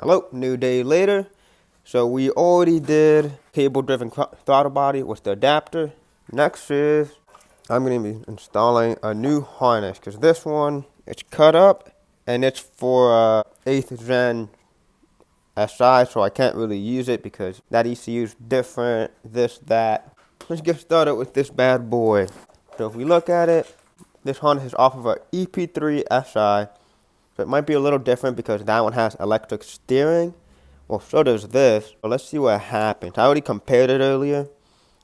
Hello, new day later. So we already did cable-driven throttle body with the adapter. Next is I'm going to be installing a new harness because this one, it's cut up and it's for 8th gen SI, so I can't really use it because that ECU is different, this, that. Let's get started with this bad boy. So if we look at it, this harness is off of a Ep3 Si. So it might be a little different because that one has electric steering. Well, so does this. So let's see what happens. I already compared it earlier.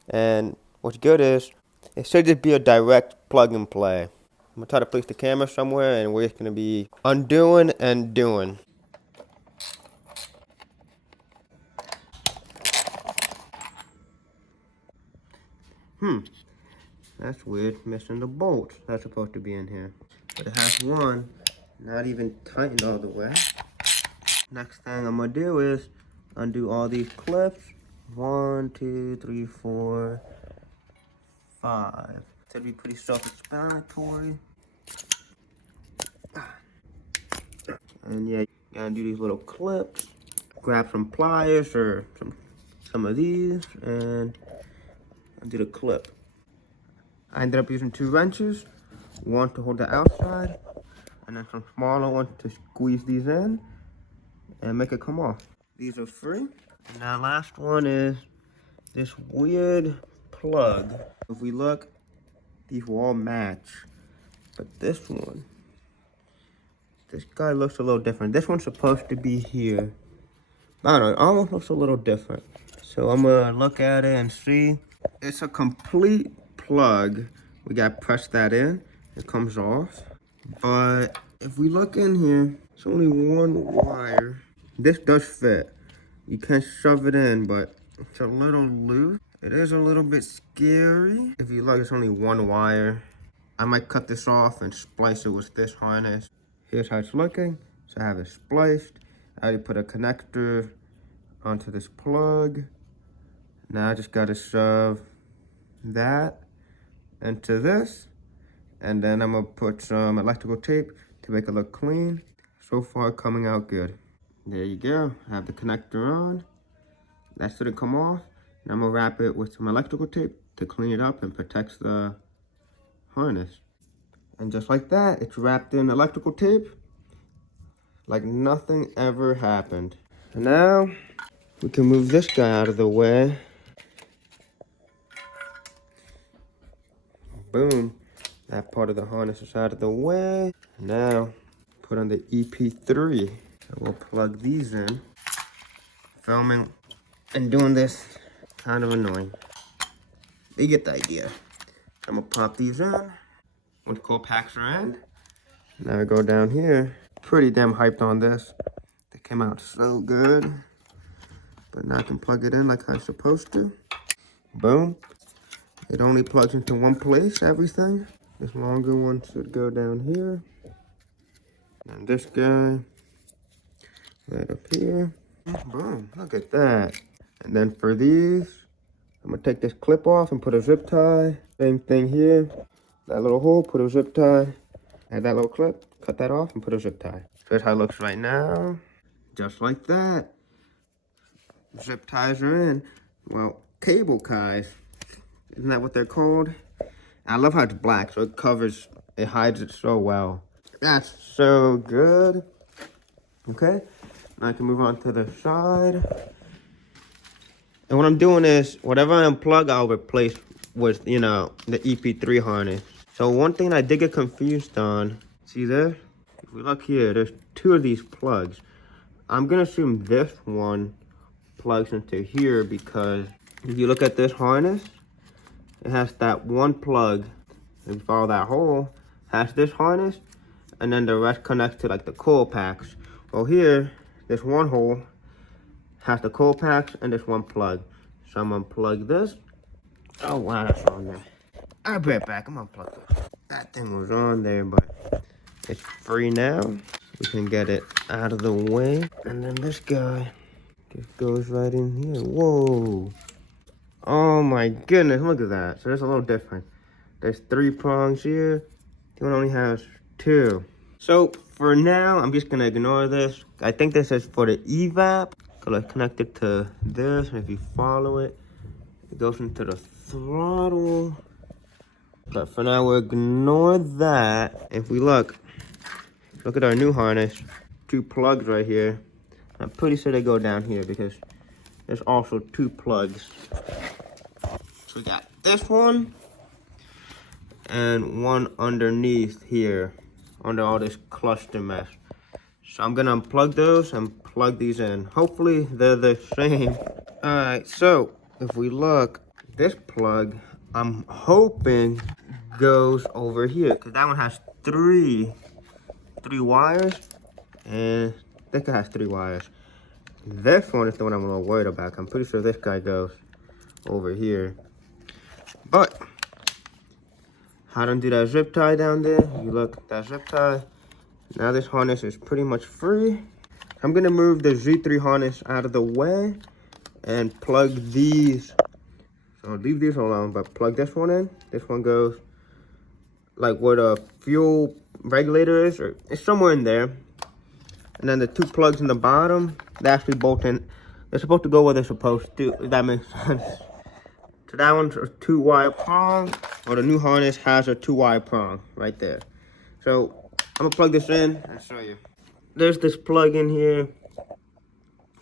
And what's good is it should just be a direct plug and play. I'm going to try to place the camera somewhere and we're just going to be undoing and doing. That's weird. Missing the bolts. That's supposed to be in here. But it has one not even tightened all the way. Next thing I'm going to do is undo all these clips. 1, 2, 3, 4, 5. Should be pretty self-explanatory. And yeah, you gotta do these little clips. Grab some pliers or some of these and undo the clip. I ended up using 2 wrenches. One to hold the outside and then some smaller ones to squeeze these in and make it come off. These are free. And that last one is this weird plug. If we look, these will all match. But this one, this guy looks a little different. This one's supposed to be here. I don't know, it almost looks a little different. So I'm gonna look at it and see. It's a complete plug. We gotta press that in, it comes off. But if we look in here, it's only one wire. This does fit. You can shove it in, but it's a little loose. It is a little bit scary. If you look, it's only one wire. I might cut this off and splice it with this harness. Here's how it's looking. So I have it spliced. I already put a connector onto this plug. Now I just gotta shove that into this. And then I'm gonna put some electrical tape to make it look clean. So far, coming out good. There you go. I have the connector on. That shouldn't come off. Now I'm gonna wrap it with some electrical tape to clean it up and protect the harness. And just like that, it's wrapped in electrical tape like nothing ever happened. And now we can move this guy out of the way. Boom. That part of the harness is out of the way. Now, put on the EP3. And we'll plug these in. Filming and doing this, kind of annoying. You get the idea. I'm gonna pop these in. When the coil packs are in. Now I go down here. Pretty damn hyped on this. They came out so good. But now I can plug it in like I'm supposed to. Boom. It only plugs into one place, everything. This longer one should go down here. And this guy, right up here. Boom, look at that. And then for these, I'm gonna take this clip off and put a zip tie. Same thing here. That little hole, put a zip tie. Add that little clip, cut that off and put a zip tie. So that's how it looks right now. Just like that. Zip ties are in. Well, cable ties. Isn't that what they're called? I love how it's black, so it covers, it hides it so well. That's so good. Okay, now I can move on to the side. And what I'm doing is, whatever I unplug, I'll replace with, the EP3 harness. So one thing I did get confused on, see there? If we look here, there's 2 of these plugs. I'm gonna assume this one plugs into here because if you look at this harness, it has that one plug, if you follow that hole, has this harness, and then the rest connects to like the coil packs. Well here, this one hole has the coil packs and this one plug. So I'm gonna plug this. Oh wow, that's on there. I'll be right back, I'm gonna plug this. That thing was on there, but it's free now. We can get it out of the way. And then this guy just goes right in here. Whoa. Oh my goodness, look at that. So that's a little different. There's 3 prongs here. This one only has 2. So for now, I'm just gonna ignore this. I think this is for the evap. Let's connect it to this, and if you follow it, it goes into the throttle. But for now, we'll ignore that. If we look at our new harness, 2 plugs right here. I'm pretty sure they go down here because there's also 2 plugs. So we got this one and one underneath here under all this cluster mess. So I'm gonna unplug those and plug these in. Hopefully they're the same. All right, so if we look, this plug, I'm hoping goes over here because that one has three wires, and this guy has 3 wires. This one is the one I'm a little worried about. I'm pretty sure this guy goes over here. But how to do that zip tie down there? You look at that zip tie. Now this harness is pretty much free. I'm gonna move the Z3 harness out of the way and plug these. So leave these alone, but plug this one in. This one goes like where the fuel regulator is, or it's somewhere in there. And then the 2 plugs in the bottom, they actually bolt in. They're supposed to go where they're supposed to, if that makes sense. So that one's a 2-wire prong, or the new harness has a 2-wire prong right there. So I'm gonna plug this in and show you. There's this plug in here,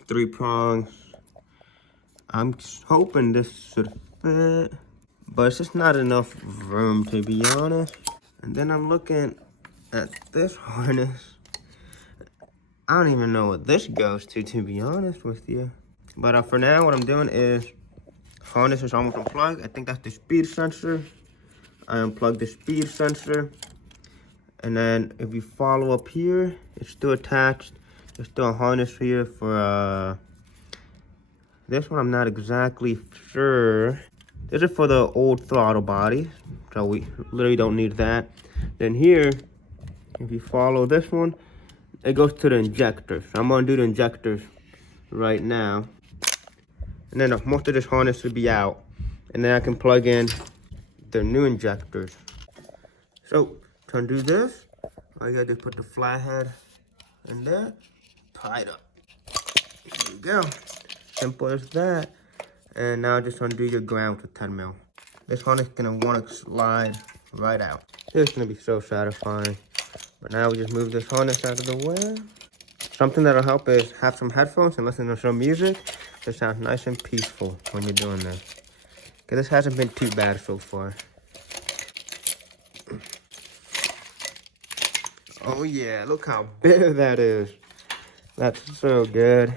3 prongs. I'm hoping this should fit, but it's just not enough room, to be honest. And then I'm looking at this harness. I don't even know what this goes to be honest with you. But for now, what I'm doing is, harness is almost unplugged. I think that's the speed sensor. I unplugged the speed sensor. And then if you follow up here, it's still attached. There's still a harness here for this one. I'm not exactly sure. This is for the old throttle body, so we literally don't need that. Then here, if you follow this one, it goes to the injectors. So I'm gonna do the injectors right now. And then most of this harness should be out. And then I can plug in the new injectors. So to undo this, all you gotta do is put the flathead in there, tie it up. There you go. Simple as that. And now just undo your ground with 10 mil. This harness is gonna wanna slide right out. This is gonna be so satisfying. But now we just move this harness out of the way. Something that'll help is have some headphones and listen to some music to sound nice and peaceful when you're doing this. Because this hasn't been too bad so far. Oh yeah, look how big that is. That's so good.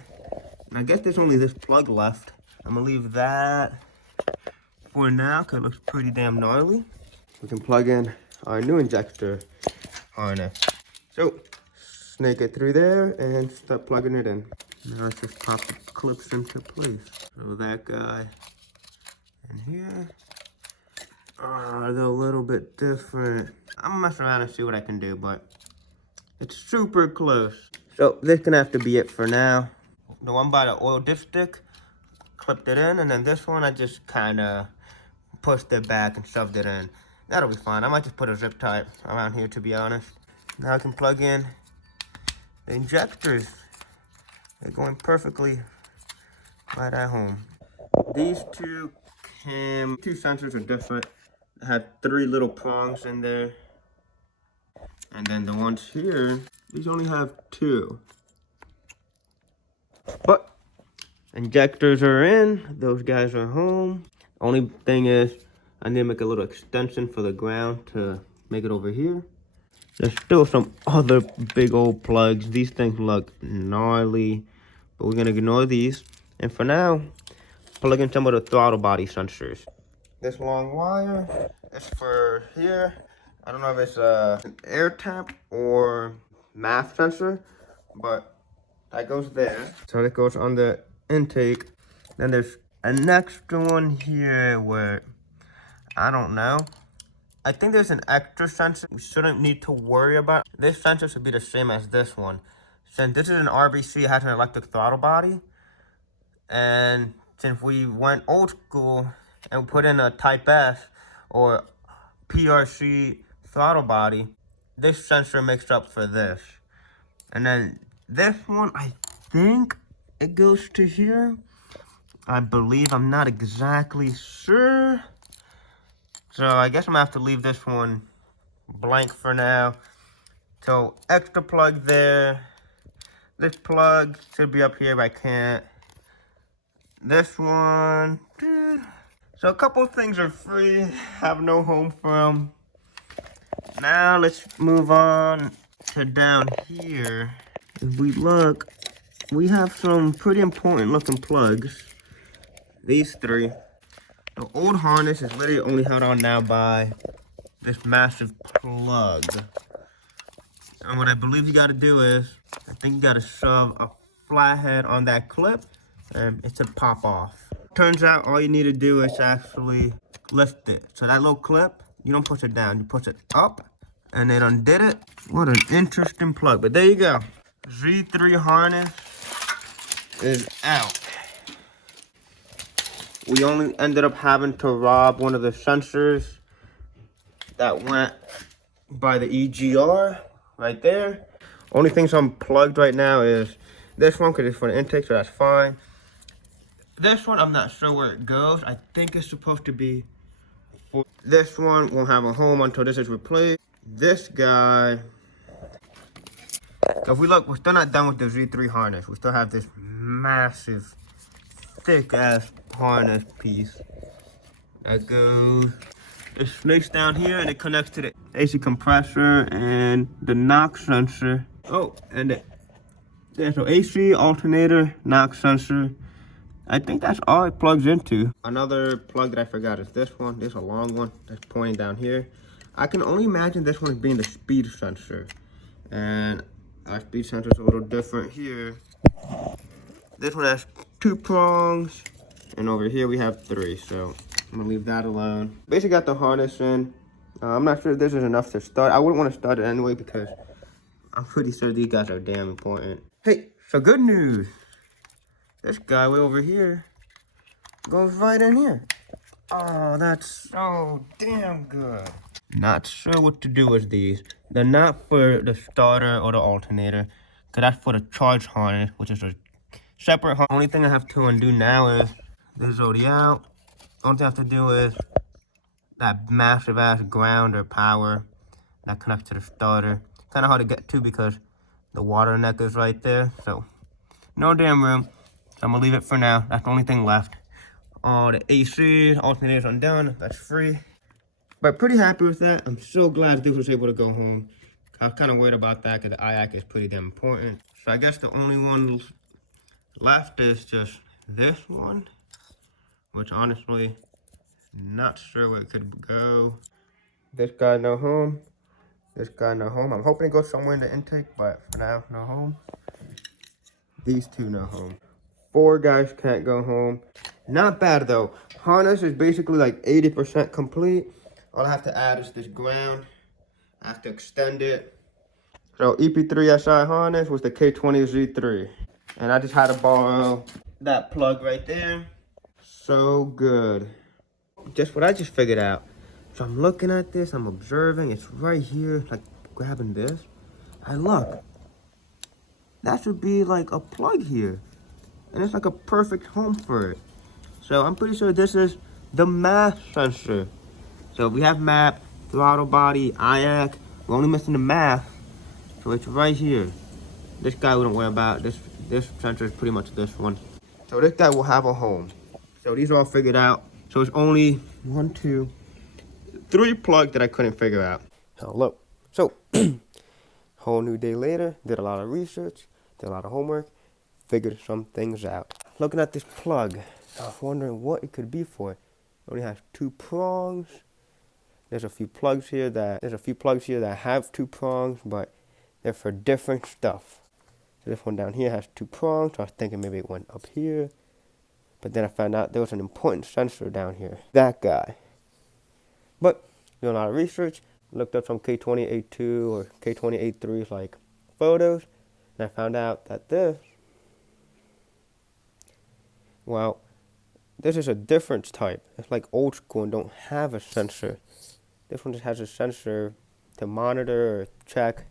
And I guess there's only this plug left. I'm gonna leave that for now because it looks pretty damn gnarly. We can plug in our new injector harness. So, snake it through there and start plugging it in. Now let's just pop the clips into place. So that guy in here. Oh, they're a little bit different. I'm gonna mess around and see what I can do, but it's super close. So this is gonna have to be it for now. The one by the oil dipstick, clipped it in, and then this one I just kinda pushed it back and shoved it in. That'll be fine. I might just put a zip tie around here, to be honest. Now I can plug in the injectors. They're going perfectly right at home. These two sensors are different. They had 3 little prongs in there. And then the ones here, these only have 2. But injectors are in, those guys are home. Only thing is, I need to make a little extension for the ground to make it over here. There's still some other big old plugs. These things look gnarly, but we're gonna ignore these. And for now, plug in some of the throttle body sensors. This long wire is for here. I don't know if it's an air tap or math sensor, but that goes there. So that goes on the intake. Then there's an extra one here where, I don't know. I think there's an extra sensor we shouldn't need to worry about. This sensor should be the same as this one. Since this is an RBC, it has an electric throttle body. And since we went old school and put in a Type S or PRC throttle body, this sensor makes up for this. And then this one, I think it goes to here. I believe, I'm not exactly sure. So I guess I'm gonna have to leave this one blank for now. So extra plug there. This plug should be up here, but I can't. This one, so a couple things are free, have no home from. Now let's move on to down here. If we look, we have some pretty important looking plugs. These three. The old harness is literally only held on now by this massive plug. And what I believe you gotta do is, I think you gotta shove a flathead on that clip and it should pop off. Turns out all you need to do is actually lift it. So that little clip, you don't push it down, you push it up and it undid it. What an interesting plug, but there you go. Z3 harness is out. We only ended up having to rob one of the sensors that went by the EGR right there. Only things unplugged right now is this one because it's for the intake, so that's fine. This one, I'm not sure where it goes. I think it's supposed to be for this one. Won't have a home until this is replaced. This guy, so if we look, we're still not done with the Z3 harness. We still have this massive, thick ass harness piece that goes. It snakes down here and it connects to the AC compressor and the knock sensor. Oh, and so AC, alternator, knock sensor. I think that's all it plugs into. Another plug that I forgot is this one. This is a long one that's pointing down here. I can only imagine this one being the speed sensor. And our speed sensor is a little different here. This one has 2 prongs. And over here we have 3. So I'm gonna leave that alone. Basically got the harness in. I'm not sure if this is enough to start. I wouldn't want to start it anyway because I'm pretty sure these guys are damn important. Hey, so good news. This guy way over here goes right in here. Oh, that's so damn good. Not sure what to do with these. They're not for the starter or the alternator, because that's for the charge harness, which is a separate harness. Only thing I have to undo now is this is already out. Only thing I have to do is that massive ass ground or power that connects to the starter. Kind of hard to get to because the water neck is right there. So no damn room. So I'm gonna leave it for now. That's the only thing left. All the AC, alternators undone. That's free. But pretty happy with that. I'm so glad this was able to go home. I was kind of worried about that because the IAC is pretty damn important. So I guess the only one left is just this one, which honestly, not sure where it could go. This guy no home. This guy no home. I'm hoping to go somewhere in the intake, but for now, no home. These two no home. 4 guys can't go home. Not bad though. Harness is basically like 80% complete. All I have to add is this ground. I have to extend it. So Ep3 Si harness was the K20Z3. And I just had to borrow that plug right there. So good. Just what I just figured out. So I'm looking at this, I'm observing, it's right here, like grabbing this. I look, that should be like a plug here. And it's like a perfect home for it. So I'm pretty sure this is the mass sensor. So we have map, throttle body, IAC. We're only missing the math. So it's right here. This guy we don't worry about. This sensor is pretty much this one. So this guy will have a home. So these are all figured out. So it's only 1, 2, 3 plugs that I couldn't figure out. Hello. So whole new day later, did a lot of research, did a lot of homework, figured some things out. Looking at this plug, I was wondering what it could be for. It only has 2 prongs. There's a few plugs here that have 2 prongs, but they're for different stuff. So this one down here has 2 prongs, so I was thinking maybe it went up here. But then I found out there was an important sensor down here. That guy. But doing a lot of research, looked up some K20A2 or K20A3 like photos, and I found out that this is a different type. It's like old school and don't have a sensor. This one just has a sensor to monitor or check,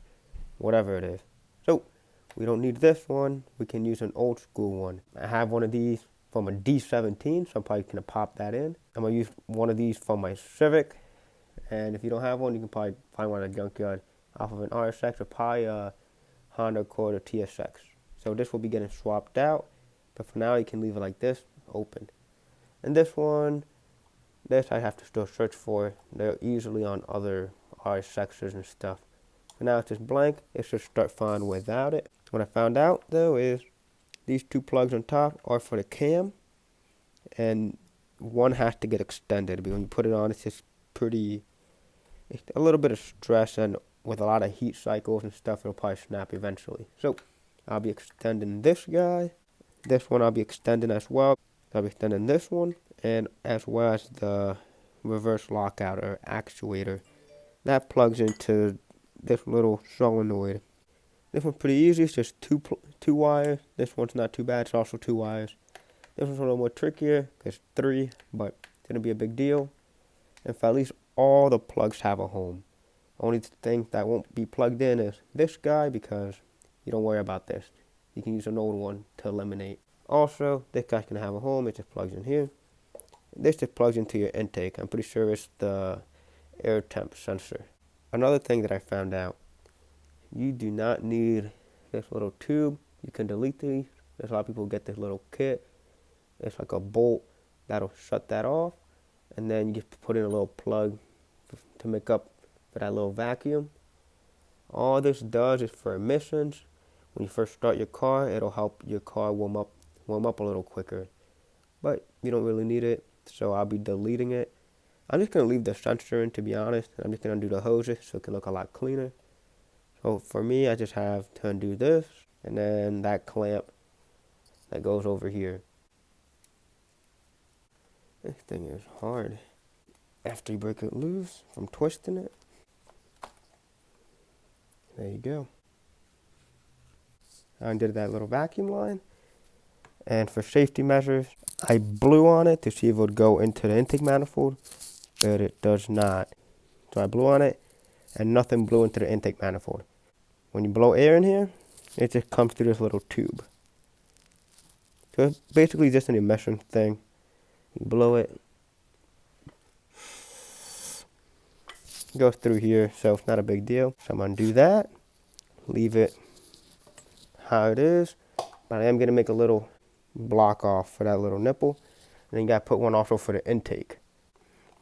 whatever it is. So we don't need this one. We can use an old school one. I have one of these from a D17, so I'm probably going to pop that in. I'm going to use one of these from my Civic. And if you don't have one, you can probably find one at a junkyard off of an RSX or probably a Honda Accord or TSX. So this will be getting swapped out. But for now, you can leave it like this, open. And this one, this I have to still search for. They're easily on other RSXs and stuff. For now, it's just blank. It should start fine without it. What I found out, though, is these two plugs on top are for the cam. And one has to get extended. But when you put it on, it's just pretty... It's a little bit of stress, and with a lot of heat cycles and stuff, it'll probably snap eventually. So I'll be extending this guy. This one I'll be extending as well. I'll be extending this one, and as well as the reverse lockout or actuator. That plugs into this little solenoid. This one's pretty easy. It's just two wires. This one's not too bad. It's also 2 wires. This one's a little more trickier. It's 3, but it's going to be a big deal. And for at least all the plugs have a home. Only thing that won't be plugged in is this guy, because you don't worry about this. You can use an old one to eliminate. Also, this guy can have a home. It just plugs in here. This just plugs into your intake. I'm pretty sure it's the air temp sensor. Another thing that I found out, you do not need this little tube. You can delete these. There's a lot of people who get this little kit. It's like a bolt that'll shut that off. And then you just put in a little plug to make up for that little vacuum. All this does is for emissions. When you first start your car, it'll help your car warm up a little quicker. But you don't really need it, so I'll be deleting it. I'm just going to leave the sensor in, to be honest. I'm just going to undo the hoses so it can look a lot cleaner. So for me, I just have to undo this, and then that clamp that goes over here. This thing is hard. After you break it loose from twisting it, there you go. I undid that little vacuum line. And for safety measures, I blew on it to see if it would go into the intake manifold, but it does not. So I blew on it, and nothing blew into the intake manifold. When you blow air in here, it just comes through this little tube. So it's basically just an emission thing. You blow it, goes through here, so it's not a big deal. So I'm going to do that, leave it how it is, but I am going to make a little block off for that little nipple, and then you got to put one also for the intake.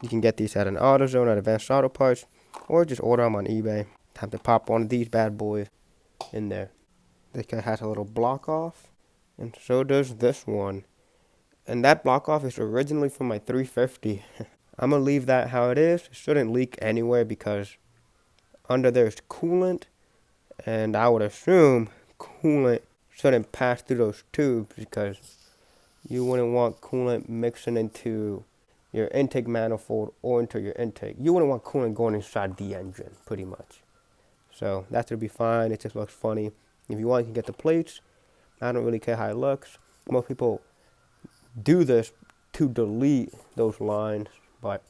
You can get these at an AutoZone, at Advanced Auto Parts, or just order them on eBay. Time to pop one of these bad boys in there. This guy has a little block off, and so does this one. And that block off is originally from my 350. I'm going to leave that how it is. It shouldn't leak anywhere because under there's coolant. And I would assume coolant shouldn't pass through those tubes because you wouldn't want coolant mixing into your intake manifold or into your intake. You wouldn't want coolant going inside the engine, pretty much. So that should be fine. It just looks funny. If you want, you can get the plates. I don't really care how it looks. Most people do this to delete those lines, but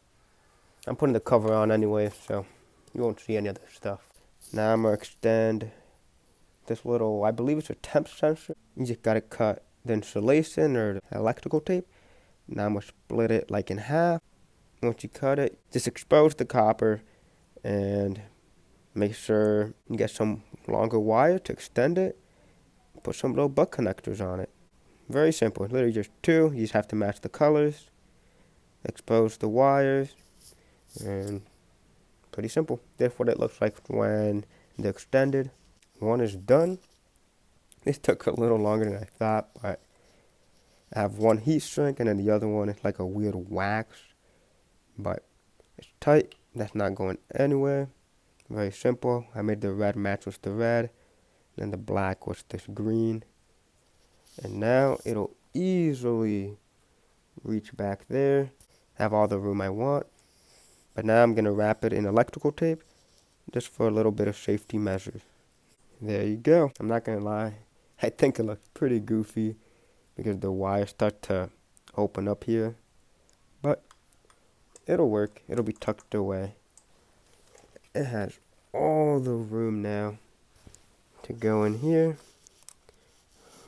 I'm putting the cover on anyway, so you won't see any of this stuff. Now I'm going to extend this little, I believe it's a temp sensor. You just got to cut the insulation or the electrical tape. Now I'm going to split it like in half. Once you cut it, just expose the copper and make sure you get some longer wire to extend it. Put some little butt connectors on it. Very simple. It's literally just 2. You just have to match the colors. Expose the wires. And pretty simple. That's what it looks like when they're extended. One is done. This took a little longer than I thought, but I have one heat shrink and then the other one is like a weird wax. But it's tight. That's not going anywhere. Very simple. I made the red match with the red. Then the black was this green. And now it'll easily reach back there. Have all the room I want. But now I'm going to wrap it in electrical tape just for a little bit of safety measures. There you go. I'm not going to lie. I think it looks pretty goofy because the wires start to open up here. But it'll work. It'll be tucked away. It has all the room now to go in here,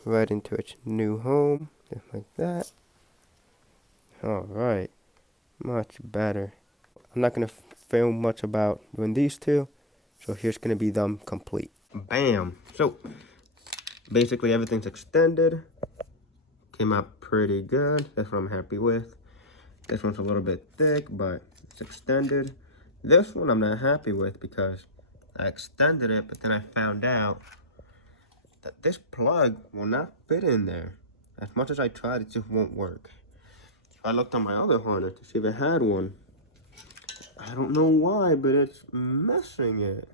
right into its new home, just like that. All right, much better. I'm not gonna film much about doing these two, so here's gonna be them complete. Bam! So basically everything's extended. Came out pretty good. That's what I'm happy with. This one's a little bit thick, but it's extended. This one I'm not happy with because I extended it, but then I found out that this plug will not fit in there. As much as I tried, it just won't work. So I looked on my other harness to see if it had one. I don't know why, but it's missing it.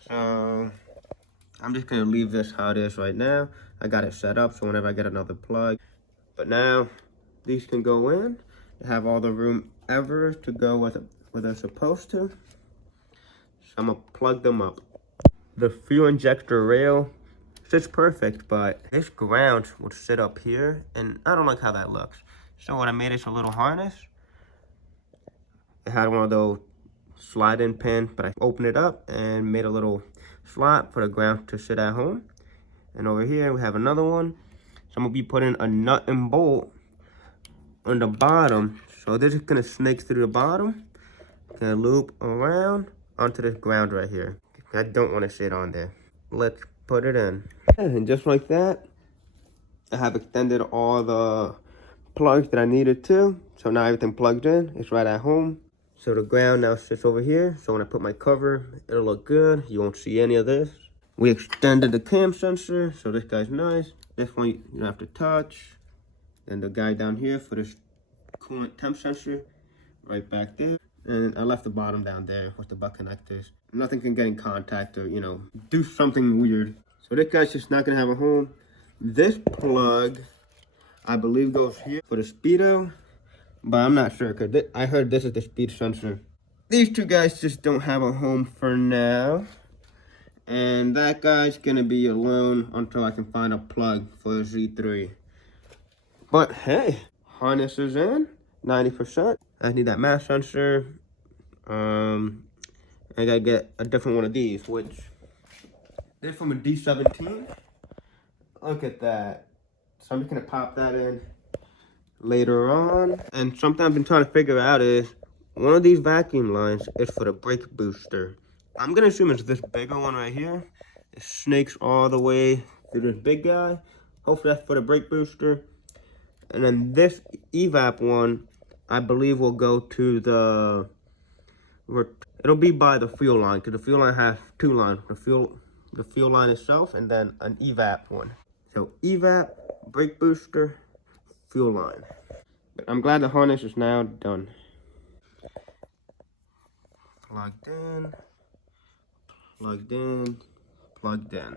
So I'm just gonna leave this how it is right now. I got it set up so whenever I get another plug. But now these can go in. They have all the room ever to go with it, where they're supposed to. So I'm gonna plug them up. The fuel injector rail fits perfect, but this ground would sit up here, and I don't like how that looks. So what I made is a little harness. It had one of those slide-in pins, but I opened it up and made a little slot for the ground to sit at home. And over here we have another one. So I'm gonna be putting a nut and bolt on the bottom. So this is gonna snake through the bottom, gonna loop around onto this ground right here. I don't want to sit on there. Let's put it in. And just like that, I have extended all the plugs that I needed to. So now everything plugged in, it's right at home. So the ground now sits over here. So when I put my cover, it'll look good. You won't see any of this. We extended the cam sensor, so this guy's nice. This one you don't have to touch. And the guy down here for this coolant temp sensor, right back there. And I left the bottom down there with the butt connectors. Nothing can get in contact or, do something weird. So this guy's just not gonna have a home. This plug, I believe, goes here for the speedo, but I'm not sure because I heard this is the speed sensor. These two guys just don't have a home for now. And that guy's gonna be alone until I can find a plug for the Z3. But hey, harness is in, 90%. I need that mass sensor. I gotta get a different one of these, which they're from a D17. Look at that. So I'm just gonna pop that in later on. And something I've been trying to figure out is one of these vacuum lines is for the brake booster. I'm gonna assume it's this bigger one right here. It snakes all the way through this big guy. Hopefully that's for the brake booster. And then this evap one, I believe will go to the, it'll be by the fuel line, because the fuel line has two lines. The fuel line itself, and then an evap one. So evap, brake booster, fuel line. But I'm glad the harness is now done. Plugged in, plugged in, plugged in.